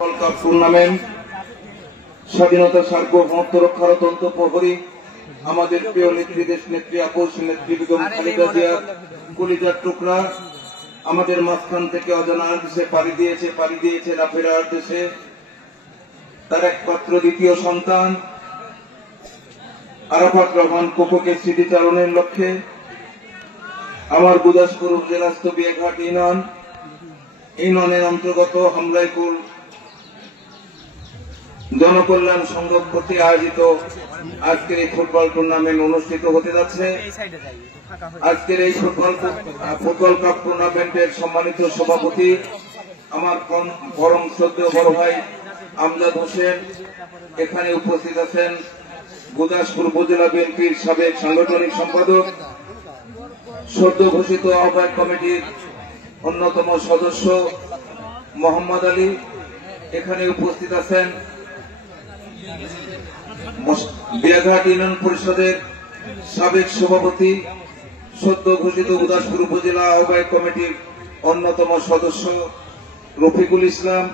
World cup tournament স্বাধীনতা সার্বভৌমত্ব রক্ষার অত্যন্ত প্রহরী আমাদের প্রিয় নেত্রী দেশ নেত্রী আপসী নেত্রী বেগম খালেদা জিয়া কলিজার টুকরা আমাদের মাঝখান থেকে অজানা দেশে পাড়ি দিয়েছে না ফেরার দেশে। তার একমাত্র দ্বিতীয় সন্তান আরাফাত রহমান কোকোকে স্মৃতিচারণের লক্ষ্যে আমার গুদাসপুর উপজেলাস্থ বিয়াঘাট ইউনিয়নের অন্তর্গত হামলাইপুর জনকল্যাণ সংঘ কর্তৃক আয়োজিত আজকের এই ফুটবল টুর্নামেন্ট অনুষ্ঠিত হতে যাচ্ছে। আজকের এই ফুটবল কাপ টুর্নামেন্টের সম্মানিত সভাপতি আমার পরম শ্রদ্ধেয় বড় ভাই আমজাদ হোসেন, এখানে উপস্থিত আছেন গুদাসপুর উপজেলা বিএনপির সাবেক সাংগঠনিক সম্পাদক, সদ্য ঘোষিত আহ্বায়ক কমিটির অন্যতম সদস্য মোহাম্মদ আলী, এখানে উপস্থিত আছেন বিয়াঘাট ইউনিয়ন পরিষদের সাবেক সভাপতি, সদ্য ঘোষিত গুদাসপুর উপজেলা আহ্বায়ক কমিটির অন্যতম সদস্য রফিকুল ইসলাম।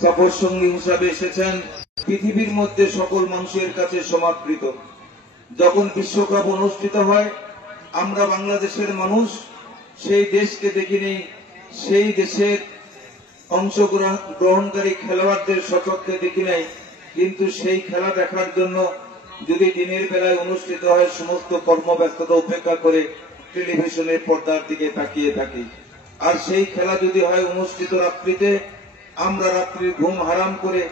সফর সঙ্গী হিসাবে এসেছেন পৃথিবীর মধ্যে সকল মানুষের কাছে সমাদৃত। যখন বিশ্বকাপ অনুষ্ঠিত হয় আমরা বাংলাদেশের মানুষ সেই দেশকে দেখিনি, সেই দেশের অংশগ্রহণকারী খেলোয়াড়দের সচক্ষে দেখি নাই, কিন্তু সেই খেলা দেখার জন্য যদি দিনের বেলায় অনুষ্ঠিত হয় সমস্ত কর্মব্যস্ততা উপেক্ষা করে টেলিভিশনের পর্দার দিকে তাকিয়ে থাকি। আর সেই খেলা যদি হয় অনুষ্ঠিত রাত্রিতে, আমরা রাত্রির ঘুম হারাম করে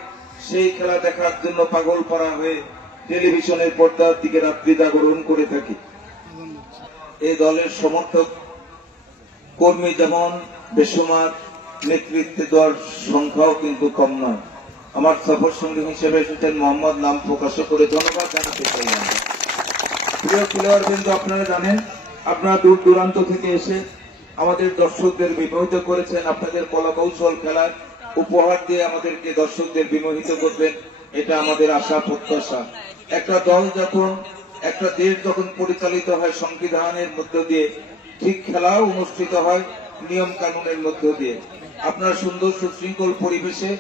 সেই খেলা দেখার জন্য পাগল পাড়া হয়ে টেলিভিশনের পর্দার দিকে রাত্রি জাগরণ করে থাকি। এই দলের সমর্থক কর্মী যেমন বেসুমার, নেতৃত্বে দেওয়ার সংখ্যাও কিন্তু কম নয়। আমার সফর সঙ্গী হিসেবে এসেছেন মোহাম্মদ, নাম প্রকাশ করে ধন্যবাদ জানাতে চাই। প্রিয় খেলোয়াড়বৃন্দ, আপনারা জানেন আপনারা দূর দূরান্ত থেকে এসে আমাদের দর্শকদের বিমোহিত করেছেন। আপনাদের কলা কৌশল খেলার উপহার দিয়ে আমাদেরকে দর্শকদের বিমোহিত করবেন, এটা আমাদের আশা প্রত্যাশা। একটা দল যখন, একটা দেশ যখন পরিচালিত হয় সংবিধানের মধ্য দিয়ে, ঠিক খেলাও অনুষ্ঠিত হয় নিয়ম কানুনের মধ্য দিয়ে। আপনারা সুন্দর সুশৃঙ্খল পরিবেশে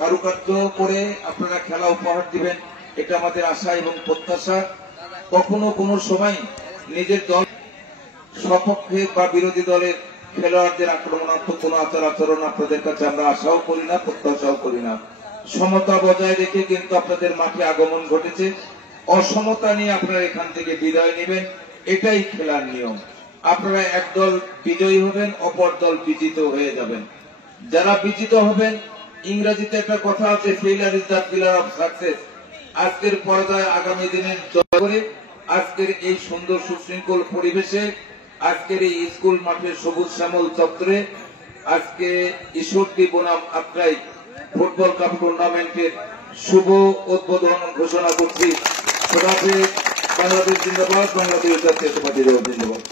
কারুকার্য করে আপনারা খেলা উপহার দিবেন, এটা আমাদের আশা এবং প্রত্যাশা। কখনো কোনো সময় নিজের দল সপক্ষে বা বিরোধী দলের খেলোয়াড়দের আক্রমণাত্মক কোনো আচরণ আপনাদের কাছে আমরা আশাও করি না, প্রত্যাশাও করি না। সমতা বজায় রেখে কিন্তু আপনাদের মাঠে আগমন ঘটেছে। অসমতা নিয়ে আপনারা এখান থেকে বিদায় নেবেন, এটাই খেলার নিয়ম। আপনারা একদল বিজয়ী হবেন, অপর দল বিজিত হয়ে যাবেন। যারা বিজিত হবেন, ইংরেজিতে একটা কথা আছে, failure is the pillar of success. আজকের পর্যায়ে আগামী দিনের জয় করে আজকের এই সুন্দর সুশৃঙ্খল পরিবেশে, আজকের এই স্কুল মাঠের সবুজ শ্যামল চত্বরে আজকে ঈশ্বরদী বনাম আত্রাই ফুটবল কাপ টুর্নামেন্টের শুভ উদ্বোধন ঘোষণা করছি। বাংলাদেশ জিন্দাবাদ, বাংলাদেশ জাতীয়তাবাদী দল জিন্দাবাদ।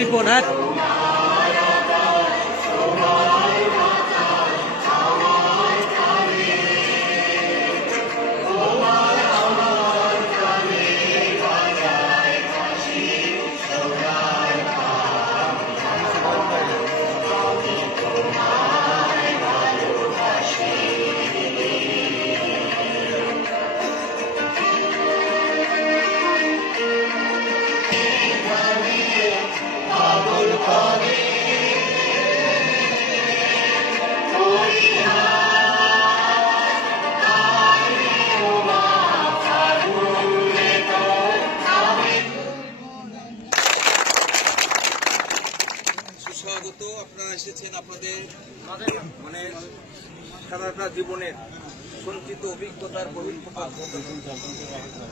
রিপোর্টার সুস্বাগত। আপনারা এসেছেন আপনাদের মানে সারাটা জীবনের সঞ্চিত অভিজ্ঞতার বহিঃপ্রকাশ।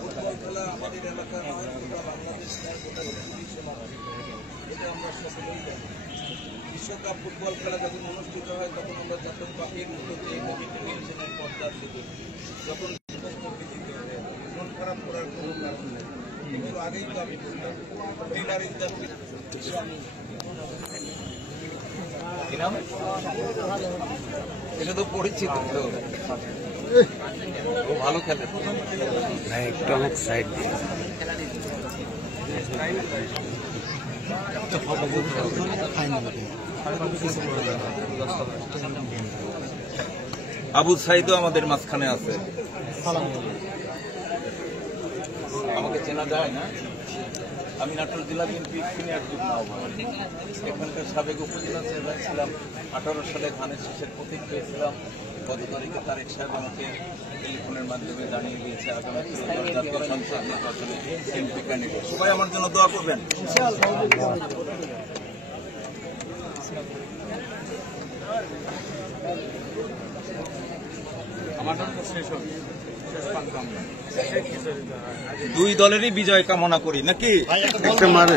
ফুটবল খেলা আমাদের এলাকা নয়, গোটা বাংলাদেশ নয়, গোটা এটা আমরা সকলেই জানি। বিশ্বকাপ ফুটবল খেলা যখন অনুষ্ঠিত হয় তখন আমরা জাতীয় পাখির মতো টেলিভিশনের পর্দার দিকে যখন মন খারাপ করার কোনো কারণ নেই। একটু আগেই তো আমি বললাম এটা তো পরিচিত। ও ভালো খেলে। একটু আমার সাইড দিয়ে আবু সাইদও আমাদের মাঝখানে আছে। আমাকে চেনা যায় না? আমি নাটোর জেলা বিএনপি সিনিয়র যুগ্ম আহ্বায়ক। এখানকার সাবেক উপজেলা চেয়ারম্যান ছিলাম। 18 সালে ধানের শীষের প্রতীক পেয়েছিলাম। গত তারিখে তারেক সাহেব আমাকে টেলিফোনের মাধ্যমে জানিয়ে দিয়েছে আগামী জাতীয় সংসদ নির্বাচনে এমপি ক্যান্ডিডেট। সবাই আমার জন্য দোয়া করবেন। দুই দলেরই বিজয় কামনা করি নাকি? একটা মারে